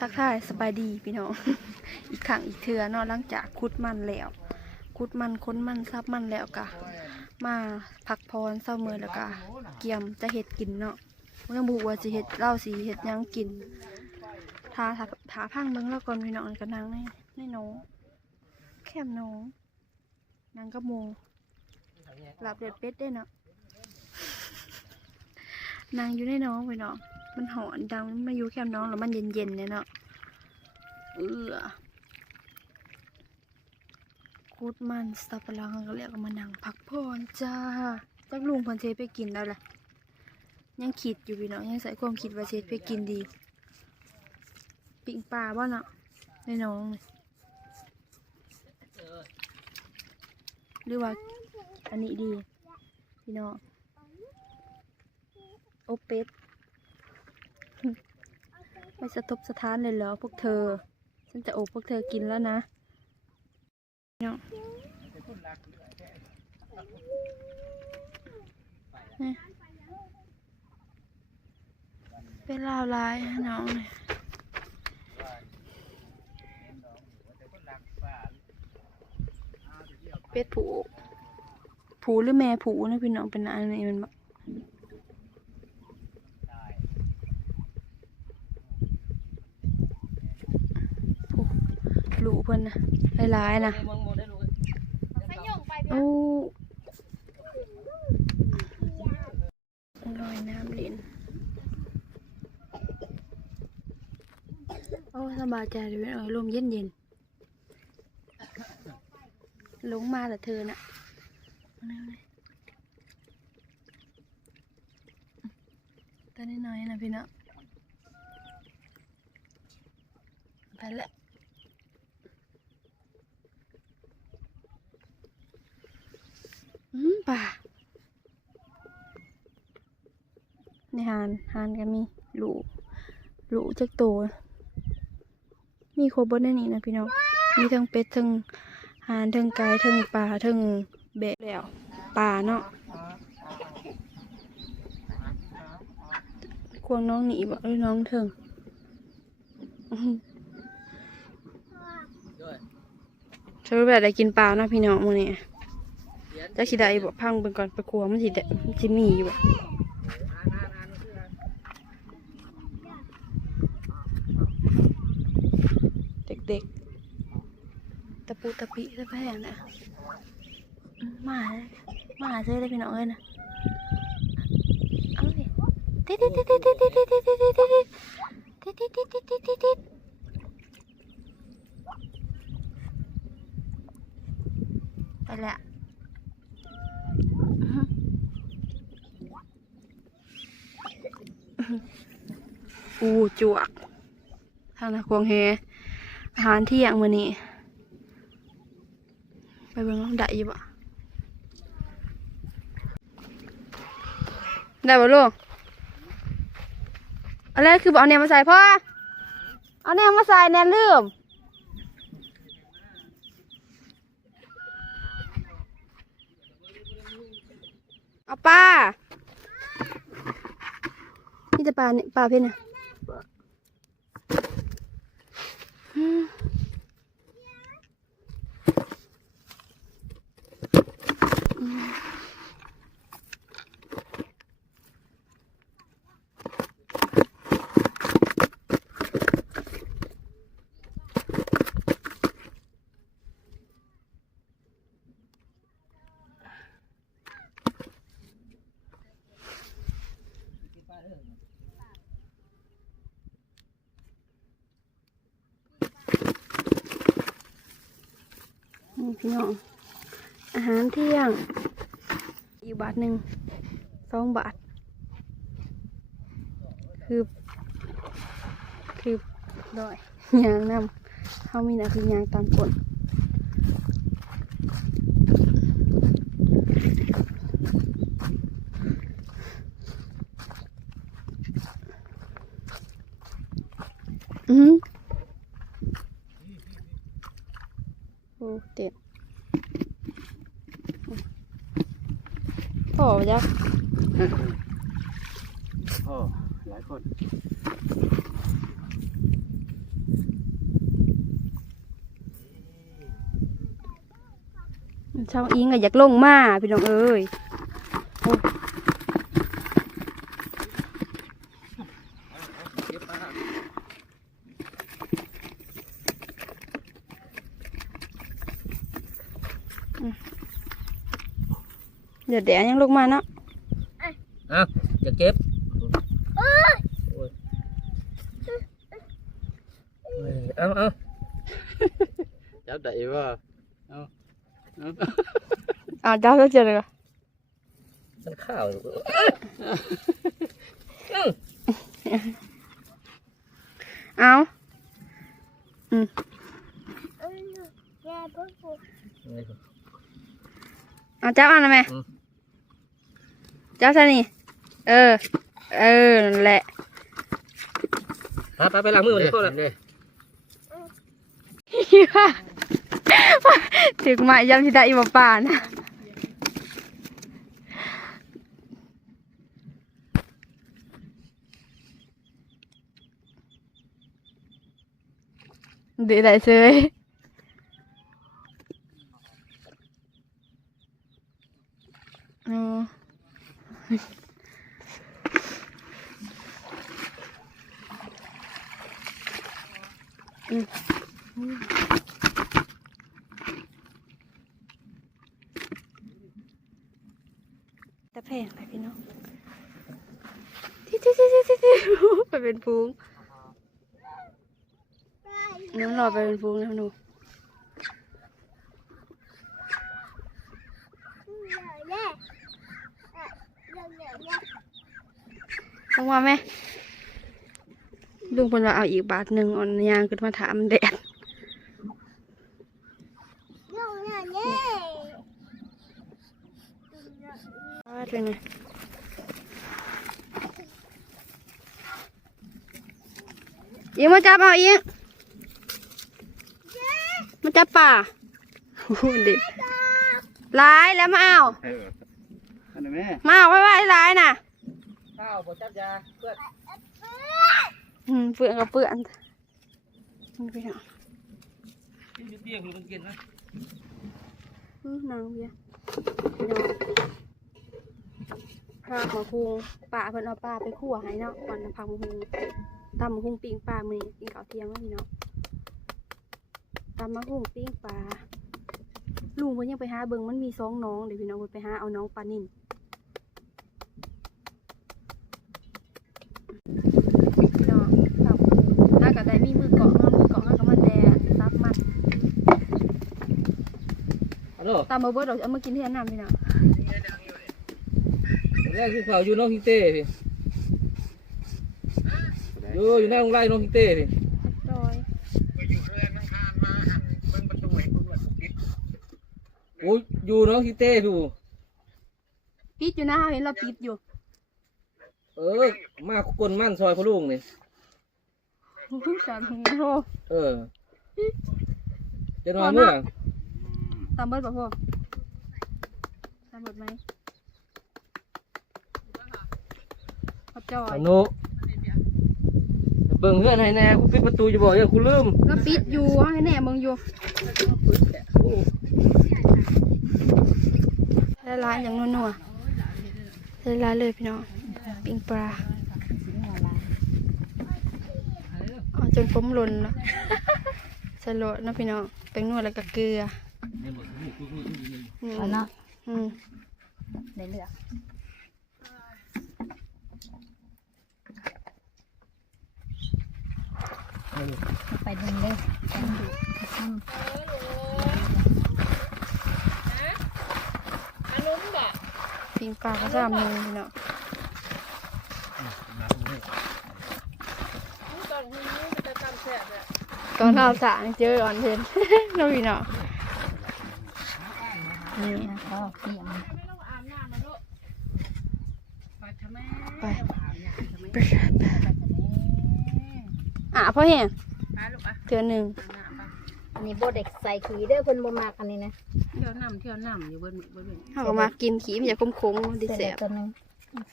ทักทายสบายดีพี่น้อง อีกครั้งอีกเทือเนาะหลังจากคุดมันแล้วคุดมันค้นมันซับมันแล้วกะ มาพักพรเศร้าเมื่อแล้วกะ เกียมจะเห็ดกินเนาะยังบุว่าจะเห็ดเหล่าสีเห็ดยังกินทาทาทาพังเมืองแล้วก่อนพี่น้องกันนางในในน้องแคมน้องนางกระโมหลับเดือดเป็ดได้เนาะนางอยู่ในน้องพี่น้อง มันหอนดังมาอยู่แคมน้องแล้วมันเย็นๆเนี่ยเนาะเออคูดมันสับปะรังก็เรียกมานั่งพักผ่อนจ้าจักลุงพันเชไปกินแล้วแหละยังคิดอยู่พี่น้องยังใส่ความคิดว่าเชไปกินดี ปิ่งปลาบ่เนาะในหน้องหรือว่าอันนี้ดี พี่น้องโอเป็ด ไม่สะทบสะท้านเลยเหรอพวกเธอ ฉันจะโอบพวกเธอกินแล้วนะเนาะเป็นลาวลายน้องเนี่ยเป็ดผูผูหรือแม่ผูนะพี่น้องเป็นอันนี้มันแบบ หลูเพิ่นนะหลายๆนะโอ้ลอยน้ำเล่นโอ้สบายใจเลยเออลมเย็นเย็นๆลงมาแต่เธอน่ะเอาแนวเลยตอนนี้น้อยๆนะพี่เนาะไปแล้ว อืมป่าในหานหานก็มีหลูหลูจักโตวมีโครบเบนในนี้นะพี่น้อง มีทั้งเป็ดทั้งหานทั้งไก่ทั้งปลาทั้งแบะแล้วปลาเนาะควงน้องหนีบอกเลยน้องเถิงอื้อหือใช้แบบได้กินปลาเนาะพี่น้องมื้อนี้ จักสิได้บ่พังเบิ่งก่อนไปครัวมันสิได้มันสิมีบ่เด็กๆตะปูตะปิตะแพงนะมาเลยมาเจอเลยพี่น้องเอ้ยนะเอาดิติดติดติดติดติดติดติดติดติดติดติดติดติดติดติดติดติดไปแล้ว อูจวกทางนะควงเฮอาหารเที่ยงมือนี้ไปเบิ่งน้องได้ยู่บ่ได้บ่ลูกอะไรคือบ่เอาแนวมาใส่พ่อ เอาแนวมาใส่แนนลืมเอาป้า จะปลาเนี่ยปลาเพชรนะ พี่น้อง อาหารเที่ยงอีกบาทหนึ่งสองบาท คือ คือดอยยางนำเขามีหน้าที่ยางตามกฎ ยัะโอ้หลายคนช่างอิงอะอยากลงมาพี่น้องเอ้ย เดี๋ยวแดดยังลงมาเนาะอะอย่าเก็บโอ้ยเอาเอาจับได้บ่เอาเอาอ่าเจ้าก็เจอเลยมันข้าวเอาเอาเจ้าเอ่านไหม เจ้าซะนี่ เออ เออนั่นแหละ ไปไปไปล้างมือมันดิโทษละเลยถึงมาย้ำที่ได้อีบป่านะเดี๋ยวได้เซยอ๋ออืม ตะแพงไปพี่น้องที่ที่ที่ที่ที่ที่ไปเป็นพุงน้ำหลอดไปเป็นพุงนะหนูล งมาไหมลุงพนว่าเอาอีกบาทหนึ่งอ่อนยางขึ้นมาถามแดดว่าเป็นไงยิงมาจับเอาอีกมาจับป่าโอ้โหเด็กร้ายแล้วมาเอาเอออันนี้แม่มาเอาไว้ไว้ร้ายน่ะ ข้าวบ่จับยาเพื่อนอืมเปื่อนกับเปื่อนนี่ไปเนาะกินเบี้ยคุณต้องกินนะอืมนางเบียร์พี่น้องพากมาคุงป่าเพิ่นเอาป่าไปคั่วให้เนาะก่อนนะพักมาคุงตำมาคุงปิ้งปลามื้อนี้กินข้าวเที่ยงแล้วพี่น้องตำมาคุงปิ้งปลาลุงเพิ่นยังไปหาเบิ่งมันมีสองน้องเดี๋ยวพี่น้องเพิ่นไปหาเอาน้องปลานิ่นพี่น้องตำคุงถ้าก็ได้มีมือเกาะเนาะมือเกาะมันก็มันแดดซับมัน ฮัลโหลตามมาเบิดเราเอามากินที่อันน้ำพี่น้องแรกคือข่าวอยู่น้องฮิงเต้พี่อยู่อยู่หน้าโรงไร่น้องฮิงเต้พี่จอยโอ้ยอยู่น้องฮิงเต้พี่ปิดอยู่นะเห็นเราปิดอยู่ เออ มาคนมั่นซอยพะลุงนี่สามโอ้เออจะนอนเมื่อ ตามเบิดบ่พ่อตามเบิดไหมเขาจอยอนุเบิ่งเพื่อนให้แน่กูปิดประตูจะบอกอย่ากูลืมแล้วปิดอยู่ให้แน่มึงอยู่ละลายอย่างนัวๆละลายเลยพี่น้องปิ้งปลาอ๋อจนผมหล่นแล้วสลดเนาะพี่น้องเป็นนวดแล้วก็เกลือ อืมเอาเนาะอืมได้เลือกไปดึงเลยทำปิ้งปลาก็สามมือพี่น้องตอนเราสางเจออ่อนเทนน้องพี่น้อง นี่นะเขาเกี่ยมไปอะพ่อแห้งเทือหนึ่งอันนี้โบเด็กใส่ขี้เด้อเพิ่นบ่มักอันนี้นะเที่ยวน้ำเที่ยวน้ำอยู่เบิ้ลเบิ้ลเขาก็มากินขี้มันจะคมๆดิเสแสร็จบตัวหนึง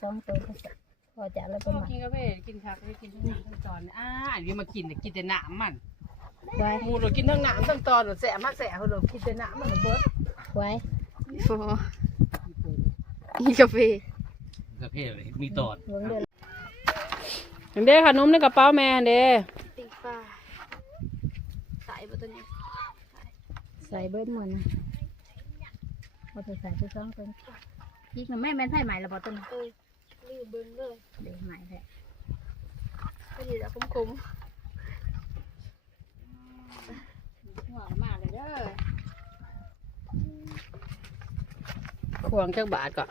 สองตัวก็จะพอจะแล้วพก็มากินกาแฟกินผักไม่กินทั้งน้ำทั้งตอนอ่าเดี๋ยวมากินกินแต่น้ำมัน ไว้หมูเรากินทั้งน้ำทั้งตอนเราแสบมากแสบเรากินแต่น้ำมันเบิ้ลไว้ฟออีกาแฟกระเพาะเลยมีตอดเบิ่งเด้ออันเด้ขนมในกระเป๋าแม่อันเด้ปิ้งปลาใส่บะตัวนี้ใส่เบิดหมดนะบ่ได้ใส่ไปสองคนพริกน่ะแม่แม่นไผใหม่ละบ่ต้นเออรีบเบิ้งเลยเดี๋ยวใหม่แท้พอดีแล้วคม หัวมาเลยเด้อควงจักบาทก็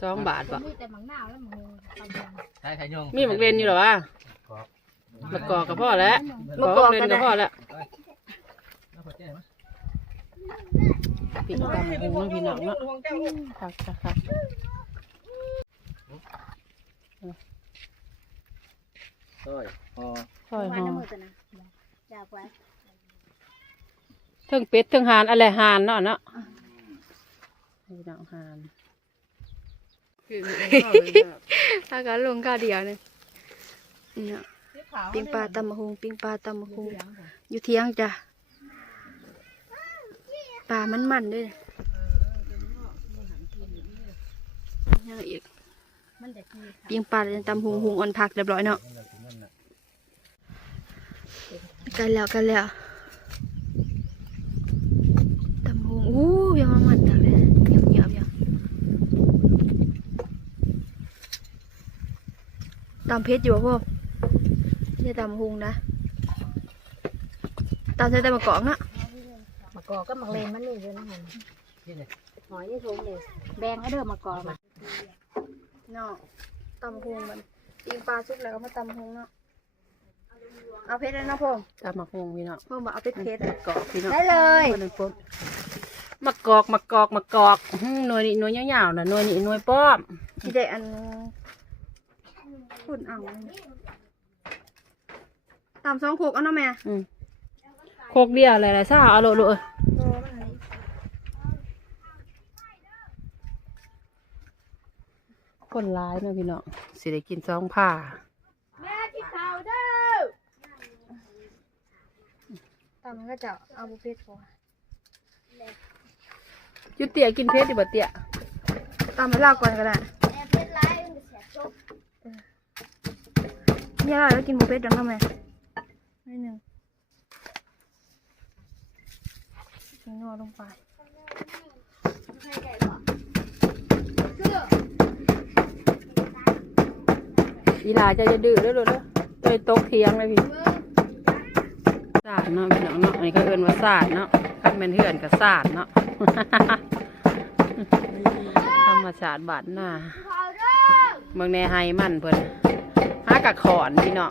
สองบาทก็มีแต่หมังนาวแล้วหมังตำแดงใช่ไข่ยงมีหมักเรียนอยู่เหรอวะมะกอกกับพ่อแล้วมะกอกเรียนกับพ่อแล้วปิดตามหงน้องพี่น้องเนาะครับครับครับโอ้ยพอซอยไว้หอ เทิงเป็ดเทิงหานอะไรหานเนาะเนาะพี่น้องหานๆถ้าการลงข้าวเดียวเนี่ยเนี่ยปิ้งปลาตำมะฮุงปิ้งปลาตำมะฮุงอยู่เที่ยงจ้ะปลามันมันๆด้วยยังอีกมันจะขี้ปิ้งปลาแล้วตำหุงหุงอ่อนผักเรียบร้อยเนาะกันแล้วกันแล้วตำหุงอู้ยังมามันจังเลยเงียบเงียบๆยังตำเพชรอยู่ป่ะพวกนี่ตำหุงนะตำใส่แต่มะกอกเนาะมะกอกก็มะเลนมันนี่เลยนะฮะหอยนี่ถุงเลยแบงให้เด้อมะกอกมาเนาะตำหุงมันปิ้งปลาชุบแล้วก็มาตำหุงเนาะเอาเพชรเลยนะพ่อตามมาหงพี่น้องพ่อบอกเอาเพชรเพชรกอกพี่น้องได้เลยคนหนึ่งปุ๊บมะกอกมะกอกมะกอกอื้อหน่วยนี้หน่วยยาวๆนะหน่วยนี้หน่วยป้อมที่ได้อัน คุณเอาตามสองโขกเอาเนาะแม่อืมโคกเดียวอะไรอะไรซ่าเอาโลโลเอ้ยโลมันอะไรคนร้ายเนาะพี่น้องสิได้กินสองผ้าตามมันก็จะเอาบุฟเฟ่ต์พออยุเตียกินเพชรดิบ่เตียตามเวลาก่อนก็ได้ เนี่ยเรากินบุฟเฟ่ต์ดังทำไมนิดหนึ่งทิ้งนัวลงไปอีหลาจะจะดื้อเด้อลูกเด้อตัวตกเทียงเลยพี่ศาสตร์เนาะพี่น้องเนาะอันนี้ก็เอิ้นว่าศาสตร์เนาะคันแม่นเฮือนกับศาสตร์เนาะธรรมศาสตร์บาดหน้าเมืองในไฮมันเพิ่น หากะขอนพี่น้อง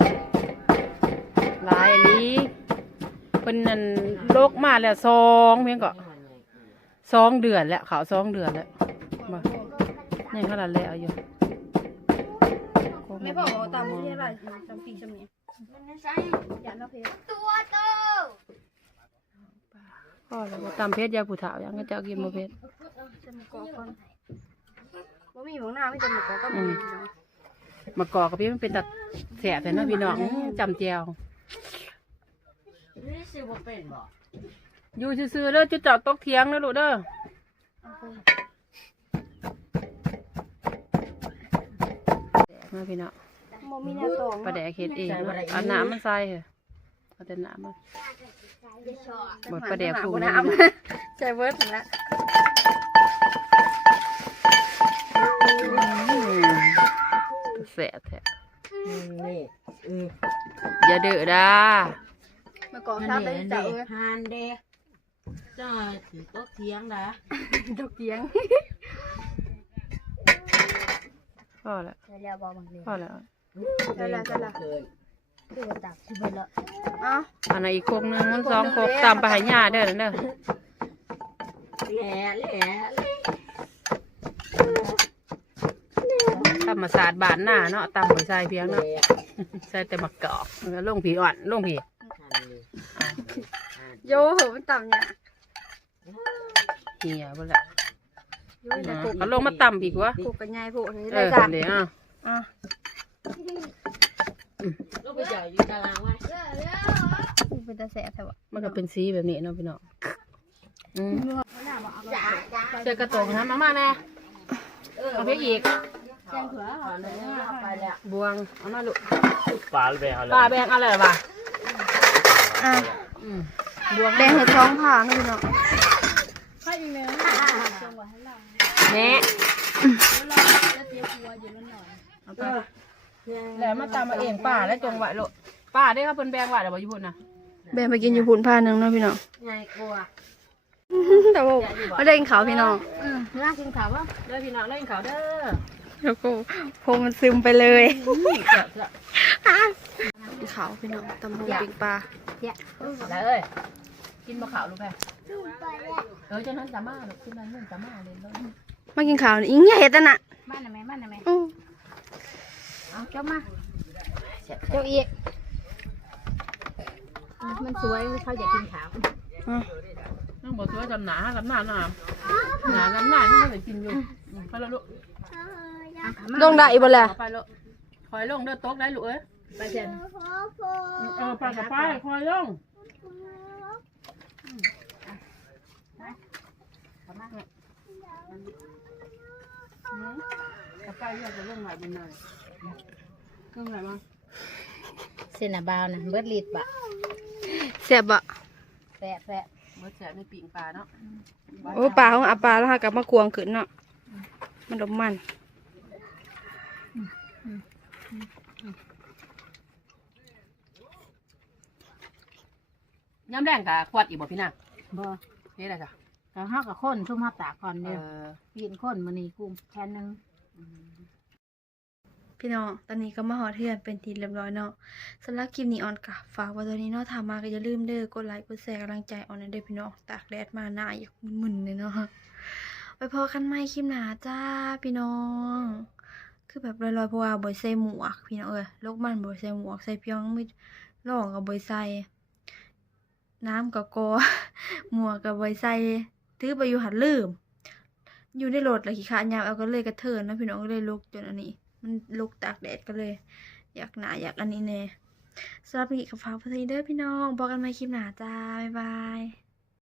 หลายอันนี้เพิ่นนั่นโลกมาแล้วสองเพียงก็สองเดือนแล้วเขาสองเดือนแล้วบ่ยังขนาดแล้วอยู่ไม่บอกว่าตามบุฟเฟ่ต์อะไรจำปีจำนี้อย่าเนาะเพชรพ่อแล้วบ่ตำเพชรยาผู้เฒ่ายังก็เจ้ากินบ่เพชรจะมากอกก่อนว่ามีหมูหน้าไม่จะมากอกก็มีเนาะ มากอกกับพี่มันเป็นตัดแสบแต่เนาะพี่น้องอื้อจำแจวอยู่ซื่อๆเด้อจุดจอดตกเถียงเด้อลูกเด้อแดกมาพี่น้องโมมีแนวตองปลาแดกเฮ็ดเองเนาะเอาน้ำมันใส่เหรอเอาแต่น้ำมันหมดปลาแดกผูน้น้ำำใช่เวิร์ดแล้ แสบแท้อย่าเดือด้ามากอกเช้าได้จ้ะเอ้ยฮานเดจ้าถือโต๊ะเทียงนะดอกเกียงพอแล้วได้แล้วบอกบางเลยพอแล้วได้ละได้ละเกินคือว่าตักที่เบิดแล้วเอ้าอันนั้นอีกโคกหนึงมันสองโคกตามไปใหายาเด้อนั่นเด้อแหล่แหล่ ธรรมศาสตร์บานหน้าเนาะตามหัวใจเพียงแหเนาะล่ใส่แต่มะกอกแล้วลงผีอ่อนลงผีฮันเลยโยเหอะมันต่ำเนี่ยเหี่ยบ่ละโยแต่ผูกเขาลงมาต่ำอีกวะผูกกันยายผูกนี่เอได้อจ้ะเดี๋ยวอะอะลูกไปเจาะอยู่ตารางไว้เป็นตาแสบแต่ว่ามันก็เป็นสีแบบนี้เนาะพี่น้องอืมจ้าจ้าเจอกระตงนะมามาแน่เอา เพชรอีกไปแล้วบวงเอามาลูกปลาแบงอะไรปลาแบงอะไรหรอวะอะอืมบวงแบ่งให้ท้องผ่านะพี่น้องแม่เอาไปแล้วมาตามมาเองป้าแล้วจงไหวลูกป้าได้ครับเพิ่นแบงไหวหรือบ่อยู่พุ่นน่ะแบ่งไปกินอยู่พุ่นผ้าหนึงเนาะพี่น้องไงกลัวแต่ว่าไม่ได้กินข้าวพี่น้องอืมน่ากินข้าววะเด้อพี่น้องเล่นข้าวเด้อ แล้วก็พงมันซึมไปเลยเจ้าเจ้ากินข้าวพี่น้องตำหงปิงปลาได้เอ้ยกินบ่ข้าวลูกแพ่เออเจ้านั้นสามารถลูกกินนั้นนึ่งสามารถเลยลูกมากินข้าวนี่อิงอย่าเห็ดอันน่ะบ้านน่ะแม่บ้านน่ะแม่อื้อเอาเจ้ามาเจ้าอีกอะมันสวยเขาอยากกินขาวอะต้องบอกว่าจำหนาจำหนาหนาหนาจำหนาที่เรากินอยู่อืมไปแล้วลูก เอาขามาลงได้อีกบ่ล่ะ เอาไปลูกคอยลงเด้อโต๊ะได้ลูกเอ้ยไปเถอะเออไปกับไปคอยลงกับไปเรียกจะลงไหนเป็นหน่อยลงไหนมาเส้นน่ะบาวน่ะเบิดลิดบะเสียบอะแซ่บแซ่บเมื่อแสบในปีงปลาเนาะโอ้ปลาของอาปลาแล้วค่ะกลับมาควงขึ้นเนาะมันดมมัน ย้ำแรงกับขวดอีกบ่พี่น่ะบ่นี่แหละจ้ะก็เฮากับคนชุ่มเฮาตากก่อนเอเด้ออกินคนมื้อนี้กุ้งแค่นึงพี่น้อง ตอนนี้ก็มาหอเทือนเป็นทีเรียบร้อยเนาะสำหรับคลิปนี้ออนกะฝากไว้ตัวนี้เนาะถามมาก็อย่าลืมเด้อกดไลค์กดแชร์กำลังใจออนเด้อพี่น้อง ตากแดดมาหน้าอยากมึนๆเลยเนาะไปพอกันใหม่คลิปหน้าจ้าพี่น้อง คือแบบลอยๆเพราะว่าบ่ใส่หมวกพี่น้องเอ้ยโลกมันบ่ใส่หมวกใส่เพียงมิดร่องก็บ่ใส่น้ำก็กอหมวกก็บ่ใส่ถือไปอยู่หัดลืม อยู่ในรถแล้วขี้ขานยาวเอาก็เลยกระเทินนะพี่น้องก็เลยลุกจนอันนี้ มันลุกตากแดดก็เลย อยากหนาอยากอันนี้แน่สำหรับนี้ก็ฝากไว้เท่านี้เด้อพี่น้องบอกกันม่คลิปหนาจ้าบ๊ายบาย